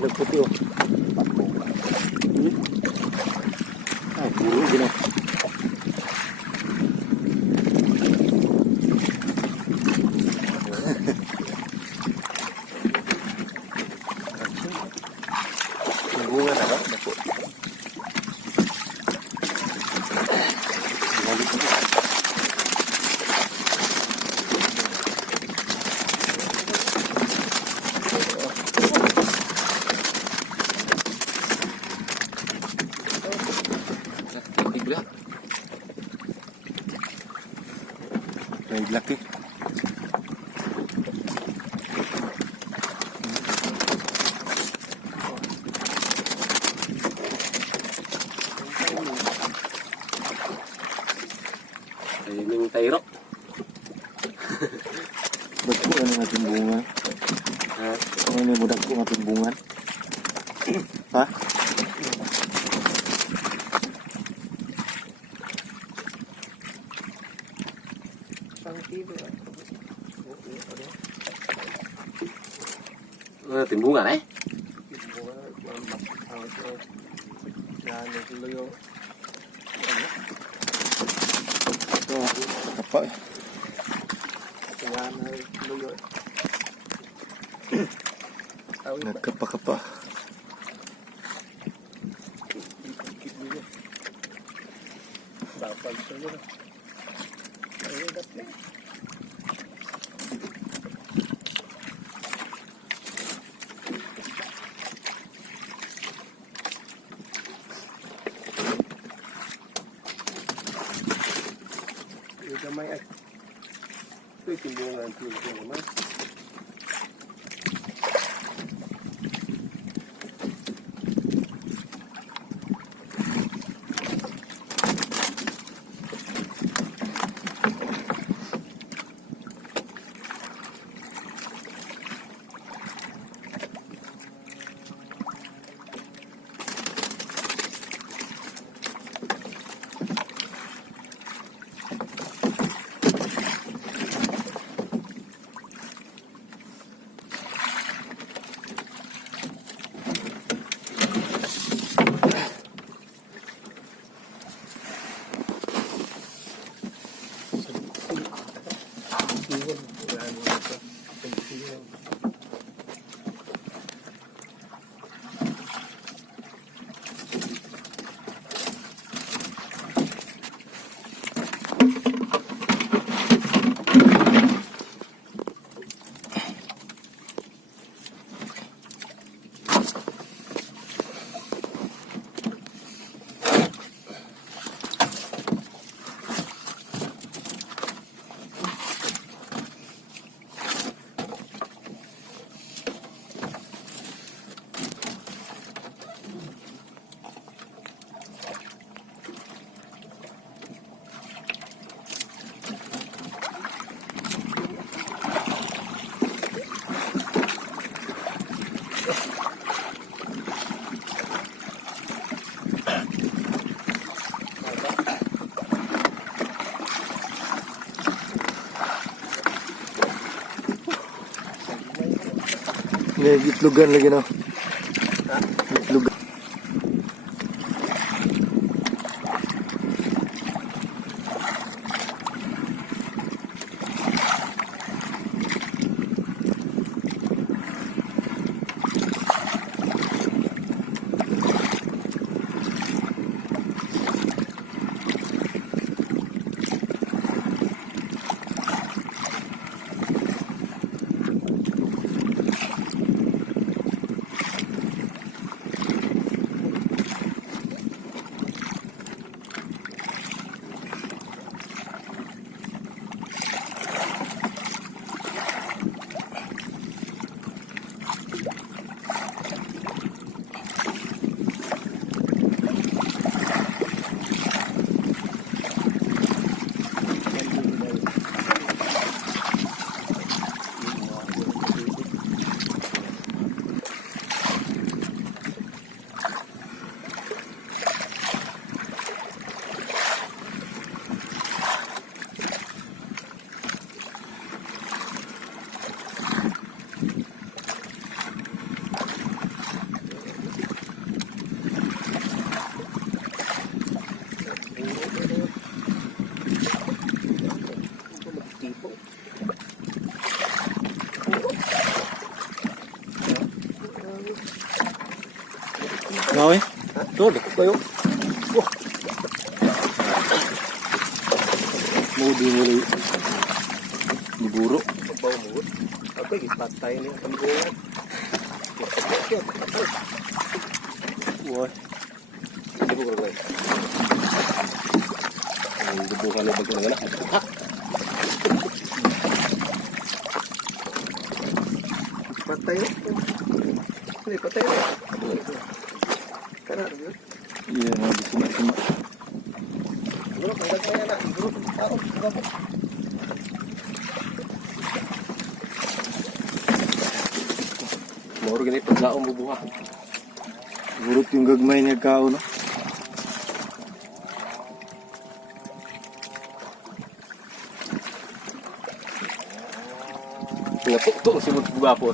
nagputi oh. Ay, puro gina. Bunga na ba? Napo. Laki. Ayun yung tayrok. Ba't po ano natin bunga? Ha? Ano yung budak po natin bungan? Ha? Timbungan eh? Ito, kapa eh. Nagkapa-kapa. Gamay ay. Ito yung timbungan ang timbungan naman. Ngayon, itlugan lagi na. Itlugan. Ngaw eh. Tuh, deko kayo. Mau di mulai diburu. Pagbaw mo. Ako ipatay niya tambungan. Wah, Hindi ko gagawin. Ang dubuhan na bagay na ha? Patay. Ini patay. Karena yun. iya mau disimak-simak. Bro, kagad kaya na. Bro, tao. Gabo. Moro gini paglaong bubuha. Burut yung gagmay niya kao no. Ngatuk to sibut bugapo.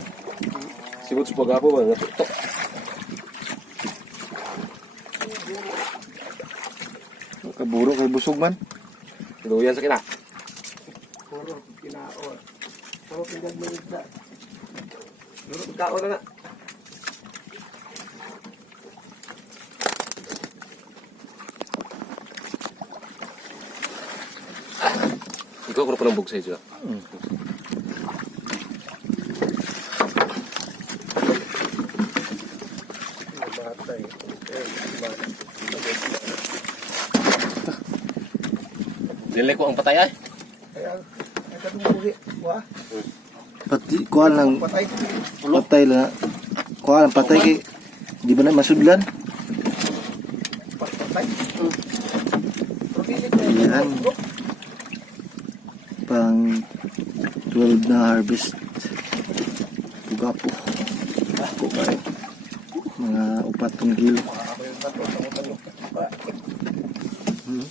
Sibut bugapo ba ngatuk to. Kaburo kay busog man. Luyan sa kina. Puro kinaon. Puro pinag manigda. Bro, kaon na na. Ikaw ko pa ng bugsay siya. Matay. Dili ko ang patay ay. Kaya, katong wah, Pati kuan lang patay. patay lang. Kuan patay kay di ba na masudlan? Patay. Yan. Pang 12 na harvest. Bugapo. Ako kay mga 4 kilo. Ako yung tato sa utang. Hmm.